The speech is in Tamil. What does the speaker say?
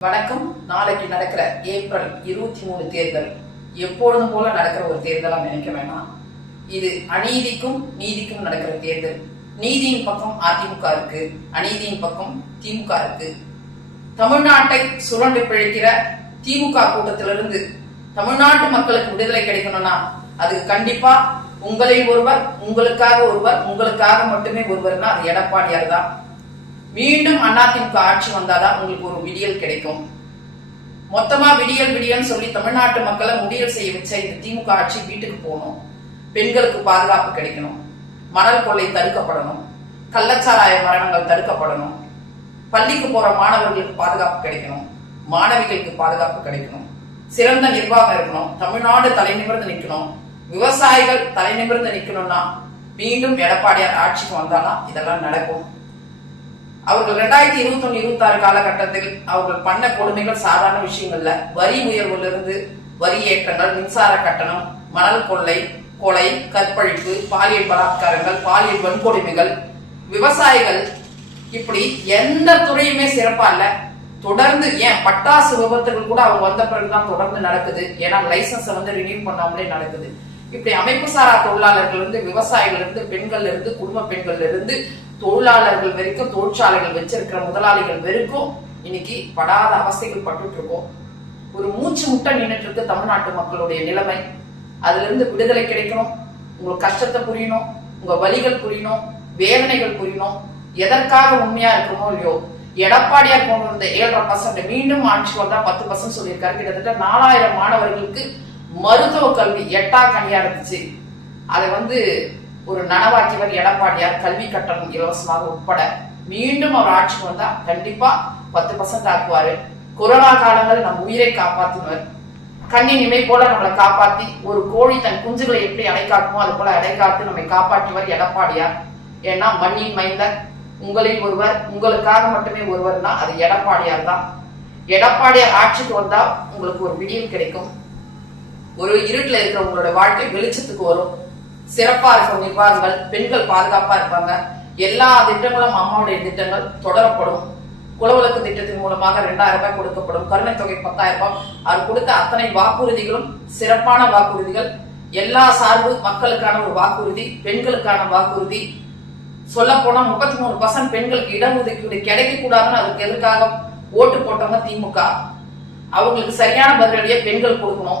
வணக்கம். நாளைக்கு நடக்கிற ஏப்ரல் 23 தேர்தல் எப்பொழுதும் போல நடக்கிற ஒரு தேர்தலா நினைக்க வேணாம். இது அநீதிக்கும் நீதிக்கும் நடக்கிற தேர்தல். நீதியின் பக்கம் அதிமுக இருக்கு, அநீதியின் பக்கம் திமுக இருக்கு. தமிழ்நாட்டை சுரண்டு பிழைக்கிற திமுக கூட்டத்திலிருந்து தமிழ்நாட்டு மக்களுக்கு விடுதலை கிடைக்கணும்னா அதுக்கு கண்டிப்பா உங்களில் ஒருவர், உங்களுக்காக ஒருவர், உங்களுக்காக மட்டுமே ஒருவர்னா அது எடப்பாடியார் தான். மீண்டும் அதிமுக ஆட்சி வந்தாதான் உங்களுக்கு ஒரு விடியல் கிடைக்கும். மொத்தமா விடியல் சொல்லி தமிழ்நாட்டு மக்களை முடியல் செய்ய வச்ச இந்த திமுக ஆட்சி வீட்டுக்கு போகணும். பெண்களுக்கு பாதுகாப்பு கிடைக்கணும், மணல் கொள்ளை தடுக்கப்படணும், கள்ளச்சாராய மரணங்கள் தடுக்கப்படணும், பள்ளிக்கு போற மாணவர்களுக்கு பாதுகாப்பு கிடைக்கணும், மாணவிகளுக்கு பாதுகாப்பு கிடைக்கணும், சிறந்த நிர்வாகம் இருக்கணும், தமிழ்நாடு தலைநிமிர்ந்து நிக்கணும், விவசாயிகள் தலைநிமிர்ந்து நிக்கணும்னா மீண்டும் எடப்பாடியார் ஆட்சிக்கு வந்தாலும் இதெல்லாம் நடக்கும். அவர்கள் 2021-26 காலகட்டத்தில் அவர்கள் பண்ண கொடுமைகள் சாதாரண விஷயங்கள்ல. வரி உயர்வுலிருந்து வரி ஏற்றங்கள், மின்சார கட்டணம், மணல் கொள்ளை, கொலை, கற்பழிப்பு, பாலியல் பலாத்காரங்கள், பாலியல் வன்கொடுமைகள், விவசாயிகள், இப்படி எந்த துறையுமே சிறப்பா இல்ல. தொடர்ந்து ஏன் பட்டாசு விபத்துகள் கூட அவங்க வந்த பிறகுதான் தொடர்ந்து நடக்குது. ஏன்னா லைசன்ஸ் ரினியூ பண்ணாமலே நடக்குது. இப்படி அமைப்பு சாரா தொழிலாளர்கள் இருந்து, விவசாயிகள் இருந்து, பெண்கள் இருந்து, குடும்ப பெண்கள் இருந்து, தொழிலாளர்கள் வரைக்கும், தொழிற்சாலைகள் வச்சிருக்கிற முதலாளிகள் வரைக்கும் இன்னைக்கு படாத அவஸ்தைகள் பட்டு இருக்கோம். ஒரு மூச்சு முட்டை நின்றுட்டு இருக்கு தமிழ்நாட்டு மக்களுடைய நிலைமை. அதுல இருந்து விடுதலை கிடைக்கணும். உங்க கஷ்டத்தை புரியணும், உங்க வலிகள் புரியணும், வேதனைகள் புரியணும். எதற்காக உண்மையா இருக்கணுமோ இல்லையோ, எடப்பாடியார் கொண்டு வந்த 7.5% மீண்டும் ஆட்சி வந்தா 10% சொல்லியிருக்காரு. கிட்டத்தட்ட 4000 மாணவர்களுக்கு மருத்துவ கல்வி எட்டாக்கனியா இருந்துச்சு. அதை ஒரு நனவாக்கியவர் எடப்பாடியார். கல்வி கட்டணம் இலவசமாக உட்பட மீண்டும் அவர் ஆட்சிக்கு வந்தா கண்டிப்பா 10% ஆக்குவாரு. கொரோனா காலங்கள் நம் உயிரை காப்பாத்தினவர். கண்ணின் இமை போல நம்மளை காப்பாத்தி, ஒரு கோழி தன் குஞ்சுகளை எப்படி அடைக்காக்குமோ அது போல அடைக்காத்து நம்மை காப்பாற்றியவர் எடப்பாடியார். ஏன்னா மண்ணின் மைந்தர், உங்களில் ஒருவர், உங்களுக்காக மட்டுமே ஒருவர்னா அது எடப்பாடியார் தான். எடப்பாடியார் ஆட்சிக்கு வந்தா உங்களுக்கு ஒரு விடியல் கிடைக்கும். ஒரு இருட்டுல இருக்கிற உங்களோட வாழ்க்கை வெளிச்சத்துக்கு வரும். சிறப்பா இருக்கும் நிர்வாகங்கள், பெண்கள் பாதுகாப்பா இருப்பாங்க. எல்லா திட்டங்களும் அம்மாவுடைய திட்டங்கள் தொடரப்படும். குலவிளக்கு திட்டத்தின் மூலமாக 2000 ரூபாய் கொடுக்கப்படும். கருணை தொகை 10,000 ரூபாய். அவர் கொடுத்த அத்தனை வாக்குறுதிகளும் சிறப்பான வாக்குறுதிகள். எல்லா சார்பு மக்களுக்கான ஒரு வாக்குறுதி, பெண்களுக்கான வாக்குறுதி. சொல்ல போனா 33% பெண்களுக்கு இடஒதுக்கீடு கிடைக்க கூடாதுன்னு அதுக்கு எதிர்க்காக ஓட்டு போட்டவங்க திமுக. அவங்களுக்கு சரியான பதிலடியை பெண்கள் கொடுக்கணும்.